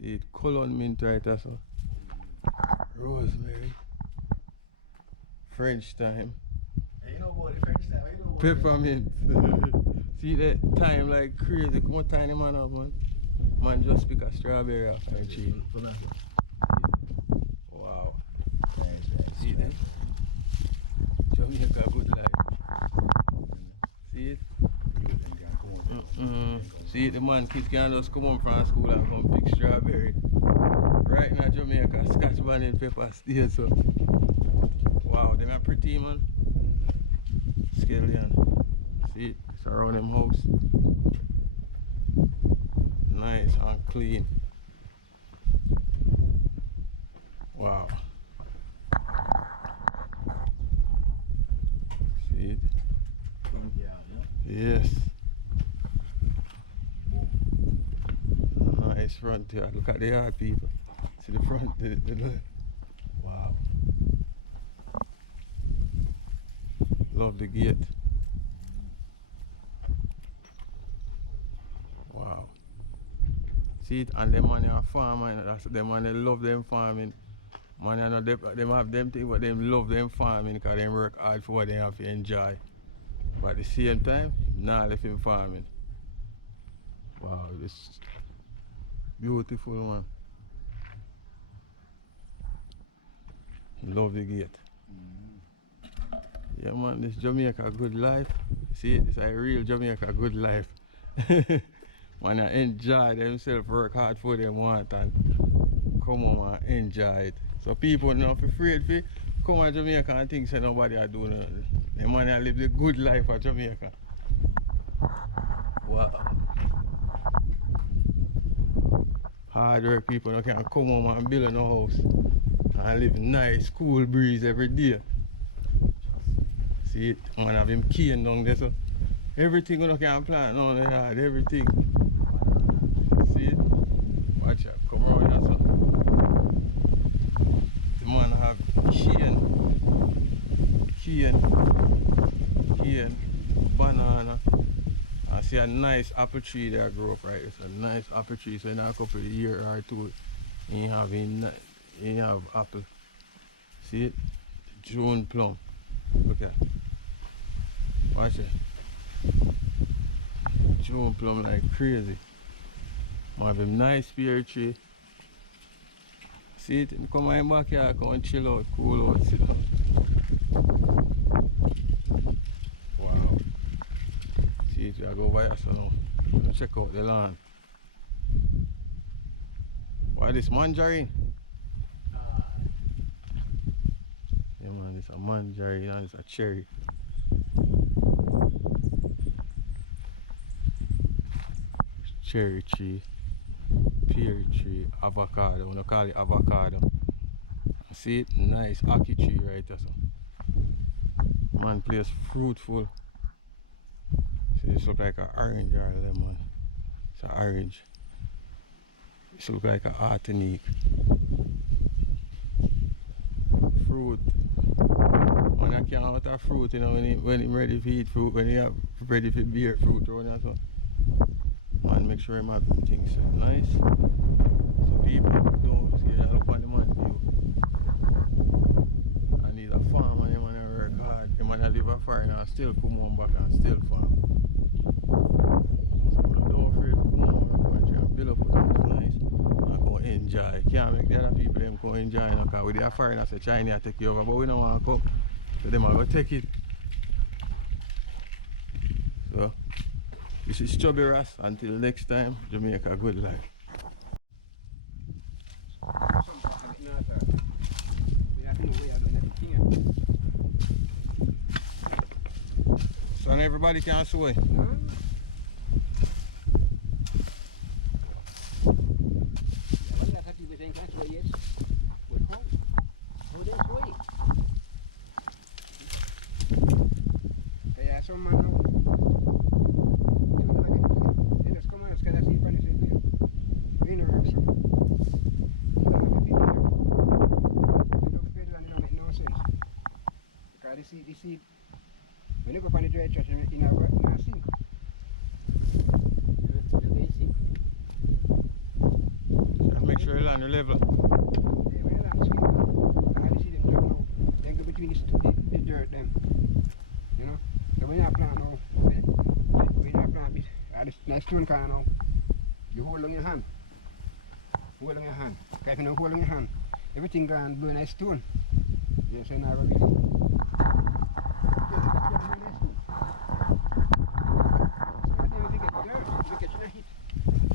See it, cologne mint right also. Rosemary. French thyme. Hey, you know about the French time, you know about Peppermint. See that thyme like crazy. Come on, tiny man up, man. Man just pick a strawberry off my tree. Wow. Nice. See that? Jamaica good life. See it? See it, the man kids can just come home from school and come pick strawberry. Right now Jamaica, scotch bonnet pepper stay so. Wow, them are pretty, man. Scallion. See it? It's around them house. Nice and clean. Wow. See it? Yes. Nice front here. Look at the yard, people. See the front. Wow. Love the gate. Wow. See it, and them man are farming. That's them man, they love them farming. Man, I know them have them thing, but them love them farming because they work hard for what they have to enjoy. But at the same time, nah left him farming. Wow, this beautiful one. Love the gate. Yeah man, this Jamaica good life. See it? It's a real Jamaica good life. Man, I enjoy themselves, work hard for them want and come on and enjoy it. So people not afraid to come to Jamaica and think say nobody are doing nothing. The man I live the good life of Jamaica. Wow. Hard work people now can come home and build a house and live nice, cool breeze every day. See it? Man have him cane down there so everything you can plant down the yard, everything. See it? Watch out, come around here so. The man have cane, banana. I see a nice apple tree there grow up right. It's a nice apple tree, so in a couple of years or two, you have apple. See it? June plum. Look at it. Watch it. June plum like crazy. Have a nice pear tree. See it? Come in back here, come and chill out, cool out, sit down. Wow. See it? I go over here so now. Check out the land. What is this, mandarin? Yeah man, it's a mandarin and it's a cherry. Cherry tree, pear tree, avocado. We call it avocado. See it? Nice ackee tree right there. So. Man, place fruitful. See, this look like an orange or a lemon. It's an orange. This look like an ortanique. Fruit. Man, I can't out of fruit, you know, when I'm ready to eat fruit, when you have ready to bear fruit around and so. Man, make sure I'm having things so nice. So people don't scare look on the man view. I need a farm and the man work hard. The man live a farm and still come home back and still farm. So don't afraid to come home and try and build up with things nice and go enjoy. Can't make the other people them go enjoy no, because with their farm I say China take you over, but we don't want to come. So them are going to take it. So this is Chubby Ross. Until next time, Jamaica good life. So everybody can sway. See, when you go on the dry church in a sink. on your level. They were not sweet. And I see them dirt now. They go between the dirt them. You know? So when you plant now, when you plant it, this nice stone kind now, you hold on your hand. Hold on your hand. Because if you don't hold on your hand, everything can burn a stone. Yes, and I really.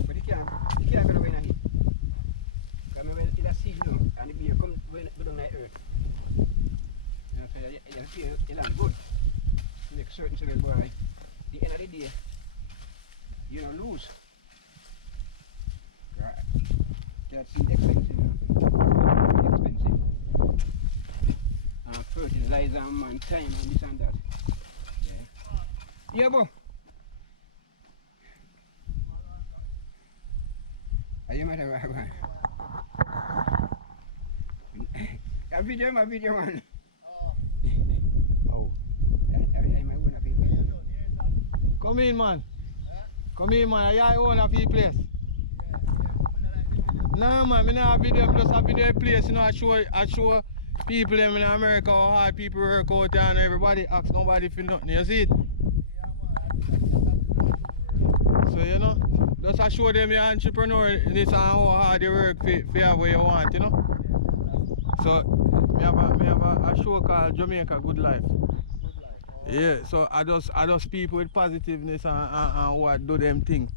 But it can't go away in a heat. Because when it has seed now, and the beer come down like earth. You know, so you land good. You make certain so that by the end of the day, you don't lose. Right. That seed expensive, you know. Expensive. And fertilizer and time and this and that. Yeah. Yeah, bro. You might have a video, my video man. Oh. I might own a people. Come in, man. Come in, man. I own a few place. No, man. I don't have video. I just have video place. You know, I show people in America how hard people work out there and everybody ask nobody for nothing. You see it? So, you know. Just to show them your entrepreneur this and how hard they work for have what you want, you know. So me have a show called Jamaica Good Life. Yeah, so I just people with positiveness and what do them thing.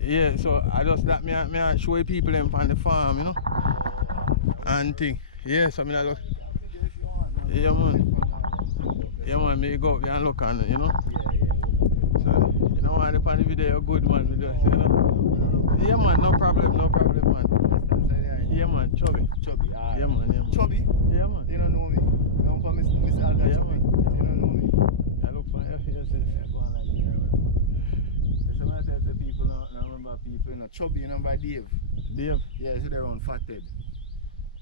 Yeah, so I just that me show people them from the farm, you know. And thing. Yeah, so me look. Yeah man. Yeah man, me go up there and look and you know. So you know what upon the video you're good man, me just, you know. Yeah man, no problem man. Yeah man, Chubby. Chubby, Yeah man. Chubby? Yeah man. You don't know me. You don't call me Mr. Alga Yeah, Chubby. man. You don't know me. I look for your face. Somebody says the people don't remember people, you know. Chubby, you remember Dave? Dave? Yeah, so they're on Fathead.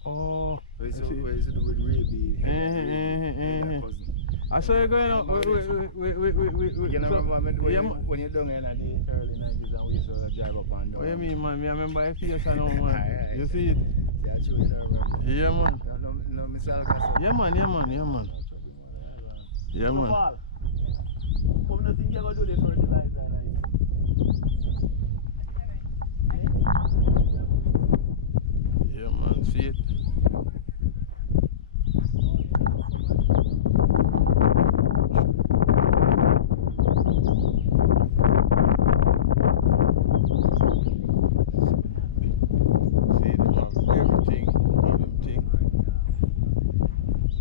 Oh. Where you do with Raby, cousin. I saw you going out. You know, remember when you're down in the early 90s and we used to drive up and down? What you mean, man? I remember your face and all, man. You see it? Yeah, true, you know, remember. Yeah, man. No, Mr. Alga. Yeah, man. Yeah, man. Come nothing you gonna do the fertilizer Yeah, man. See it?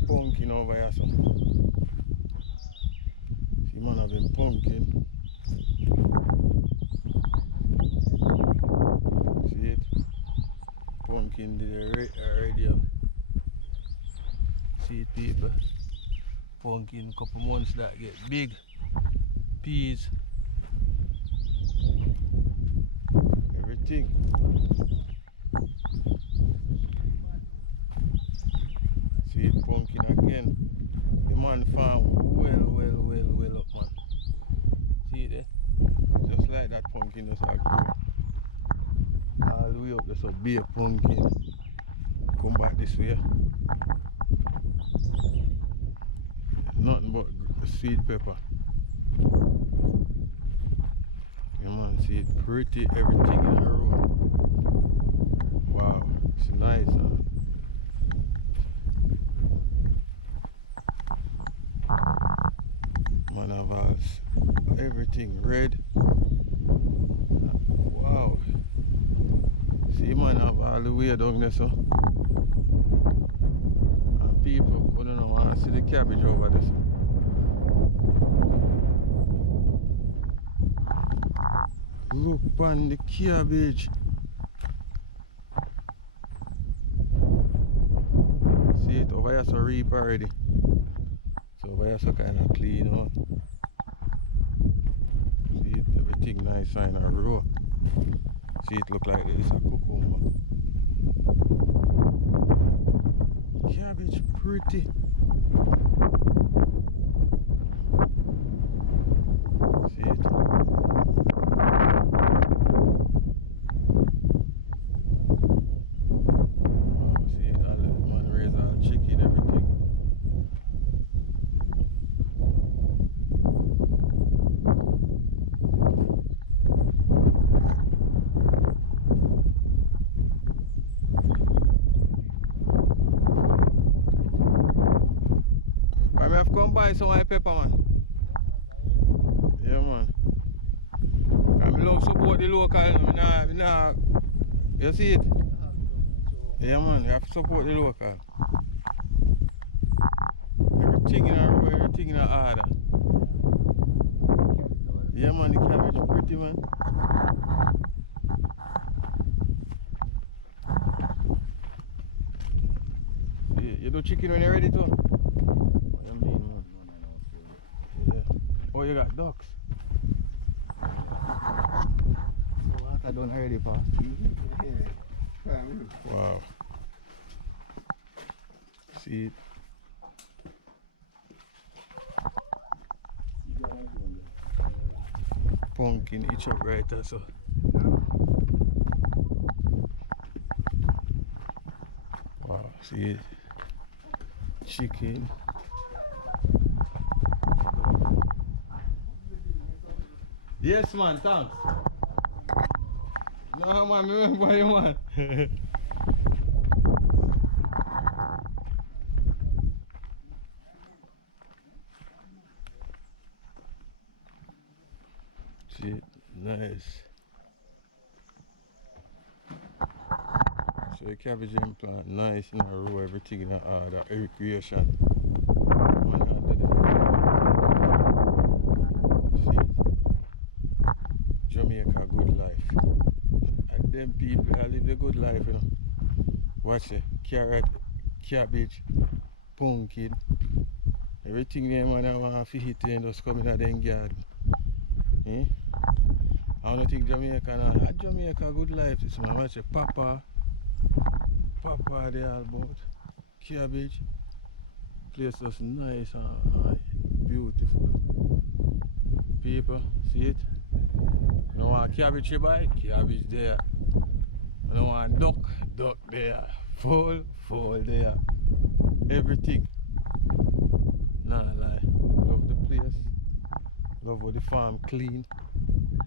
Pumpkin over here, so. See, man, I've been pumpkin. See it? Pumpkin did already. See it, people? Pumpkin, couple months that get big. Peas. Everything. See it, pumpkin again. The man farm well up, man. See it there? Just like that pumpkin just like grow. All the way up, there's a big pumpkin. Come back this way. Nothing but sweet pepper. Yeah, man, see it pretty, everything in a row. Wow, it's nice, huh? Man, I've everything red. Wow. See, man, I've all the way down there, so. And people, I don't know, want to see the cabbage over there. So. Look on the cabbage. See it over here, so reap already. So over here, so kind of clean out. See it, everything nice in a row. See it look like it's a cucumber. Cabbage pretty. See it? have come buy some white pepper, man. Yeah, man. I love support the local. You see it? Yeah, man. You have to support the local. Everything in a row, everything in a order. Yeah, man. The cabbage pretty, man. You do chicken when you're ready to? What do you mean, man? Yeah. Oh, you got ducks? What? I done already, pa. Wow. See it? Pumpkin each up right there, so. Wow, see it? Chicken. Yes, man, thanks. No, man, remember what you want. Shit, nice. So the cabbage implant, nice in a row, everything in order, irrigation. Jamaica, good life. And them people that live the good life, you know. Watch it, carrot, cabbage, pumpkin, everything them man I want to hit and just come in at them garden. Eh? I don't think Jamaica, Jamaica good life. This man watch it, papa they all about, cabbage, place just nice and beautiful. People, see it? You don't want cabbage you buy, cabbage there. You don't want duck there. Full there. Everything. Nah lie. Love the place. Love how the farm clean.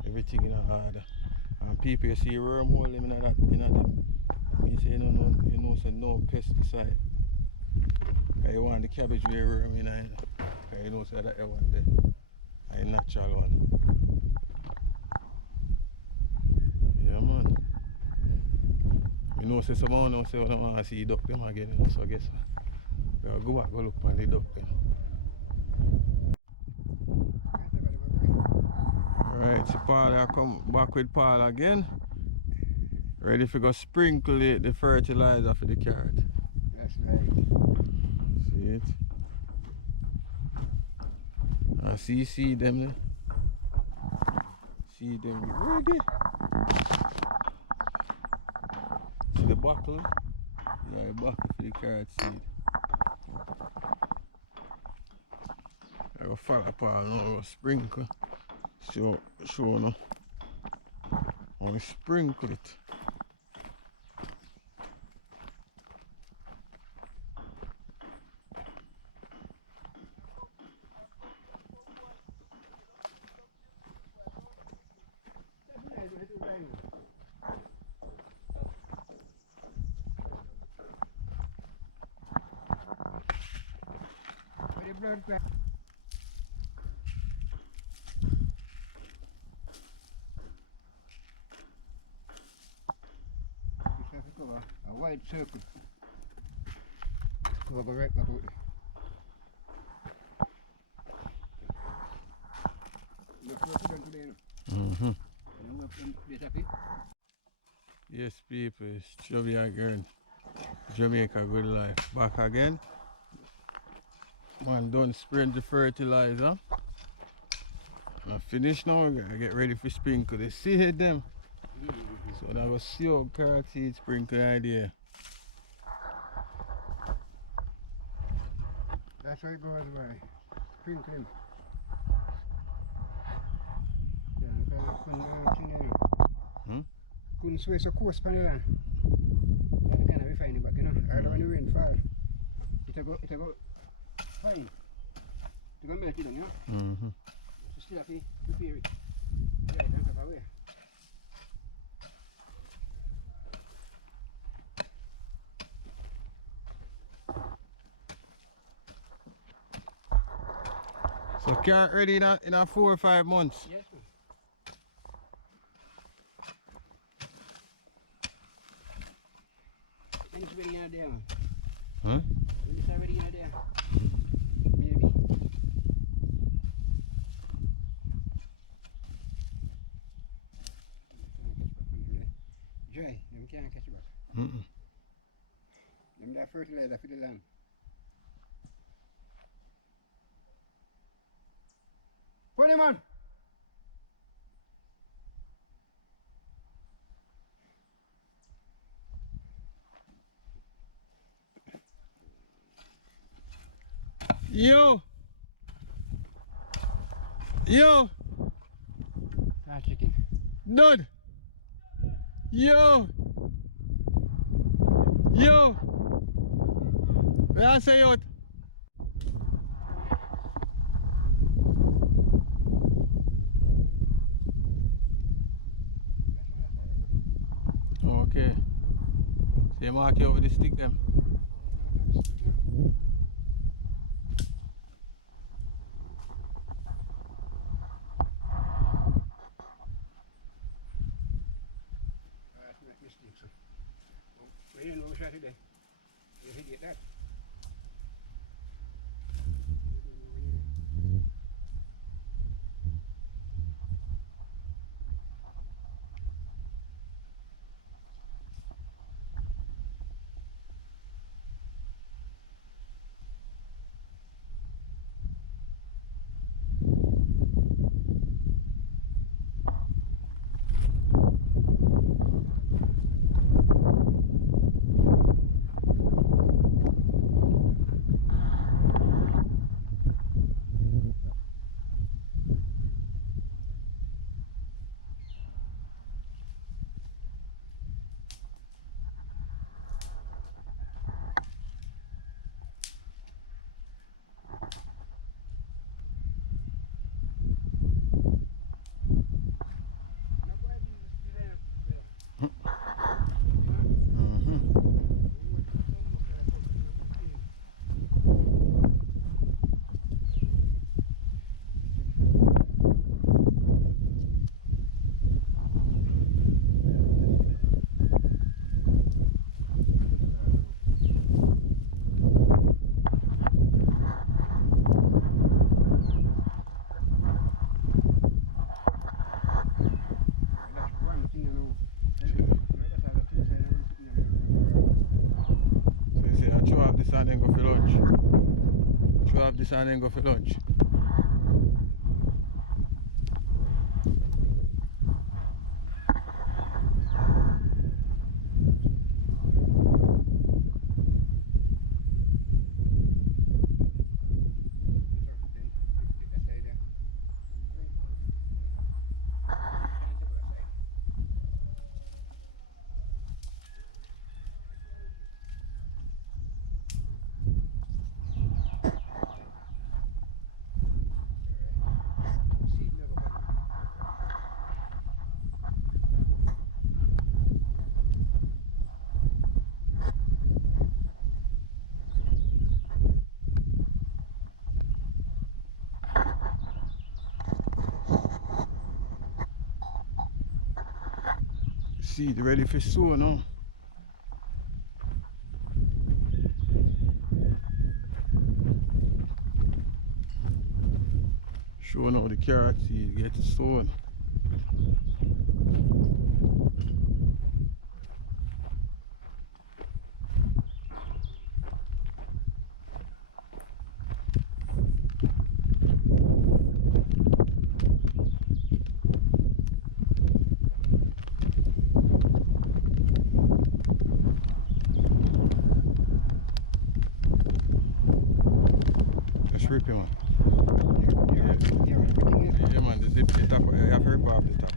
Everything in order. And people you see wormhole in that them. You say you know say no pesticide. Cause you want the cabbage with worm in it. Cause you know say that one there. A natural one. Yeah, man. You know, say someone now say I don't want to see duck them again, you know, so guess what? We'll go back, go look for the duck them. Alright, so Paul, I come back with Paul again. Ready to go sprinkle the fertilizer for the carrot. That's right. See it? And see them there. See them get ready. See the buckle? Yeah, the buckle for the carrot seed. I go follow Paul now, I go sprinkle. Show now. I will sprinkle it. A wide circle. Cover go right back out there. Look what we done today, Yes, people, it's Chubby again. Jamaica good life. Back again. Man, don't spread the fertilizer. And I finish now, I gotta get ready for sprinkle. They see them. So now I go see how carrot seed sprinkle idea. That's how it goes by. Sprinkle him. Couldn't sway so close pan the land. You can't refine it back, you know. Or when the rain fall, it'll go fine. It'll go melt it down, you know. So still have to prepare it. Yeah, don't have away. Carrot ready in a 4 or 5 months. Yes, man. When it's ready in a day, man. Huh? When it's already in a day. Maybe. Dry, them can't catch it back. Them that fertilizer for the land. Put him on! Yo! Yo! That chicken. Dud! Yo! Yo! Where I say out? Okay. So you mark it over the stick them. We didn't know shot today. You should get that. And then go for lunch. Throw off this and then go for lunch. Seed ready for sow now. Show now the carrot seed get sown. Rip him, man. Yeah, man, the top, you have to rip off the top.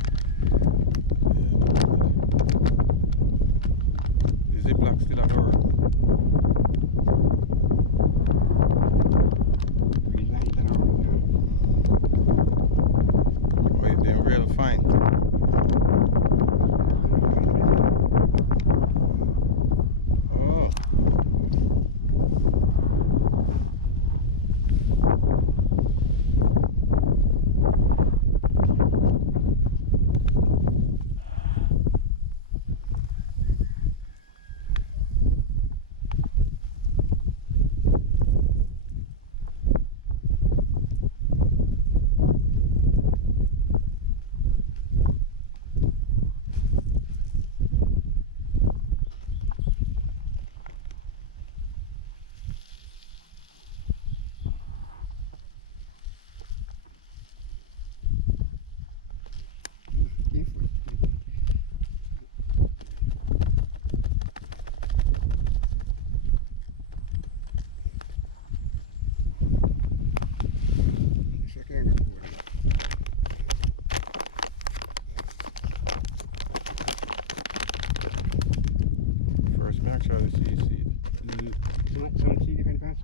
Yeah. The ziplock still have to work. Oh, it's them real fine. Oh.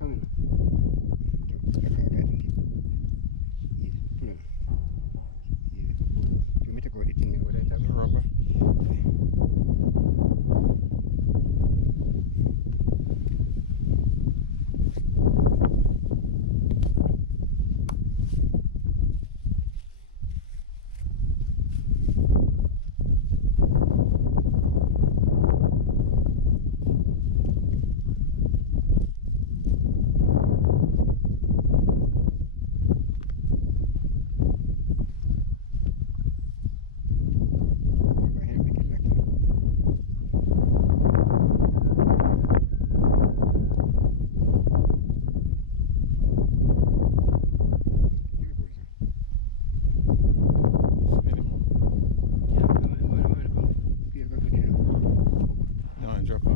and some, you know. I think it easy to pull it. Easy to pull. So me take out the thing there, what I have. The rubber. My hand make it like that. Give me put it Spin him up. on. Yeah, go to jail. No, and drop out.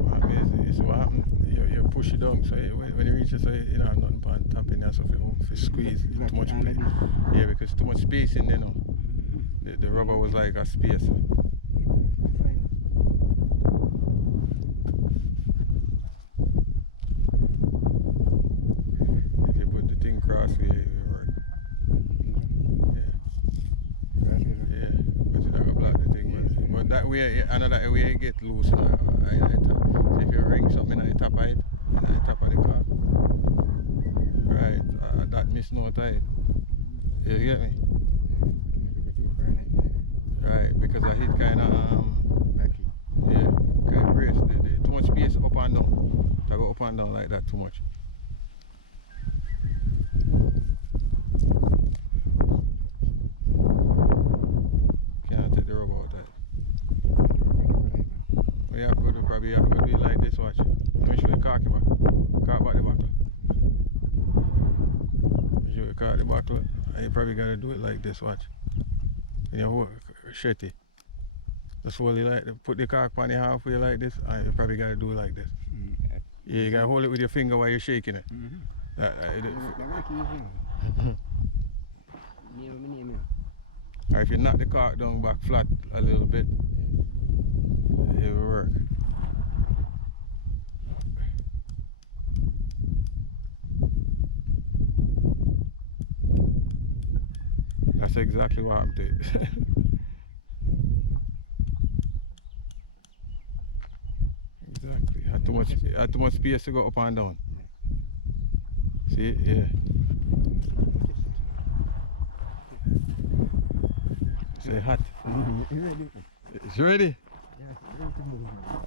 What happens is what happens, you push it down, so when you reach it, so you don't have nothing on top in there, so if you squeeze, too much space. Yeah, because too much space in there now. The rubber was like a space. If you put the thing cross, it work. Yeah, but you don't go block the thing. But that way, another way it get loose. So if you ring something at the top of it, at the top of the car, right, that miss no tight. You get me? Right, because I hit kind of yeah, kind of brace. Too much space up and down. I go up and down like that too much. Can't take the rubber out of it. We have to go probably have to go do it like this. Watch. Let me show you cork back. Cork back the buckle. Show you cork the buckle. And you probably gotta do it like this. Watch. And you hold shetty. Just hold it like, put the cork on the halfway like this, and you probably gotta do it like this. Yeah, you gotta hold it with your finger while you're shaking it. Or if you knock the cork down back flat a little bit, it will work. That's exactly what I'm doing. Exactly. Had too much space to go up and down. See it? Yeah. Say hot. It's ready?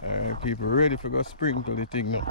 Alright, people ready for go sprinkle the thing now.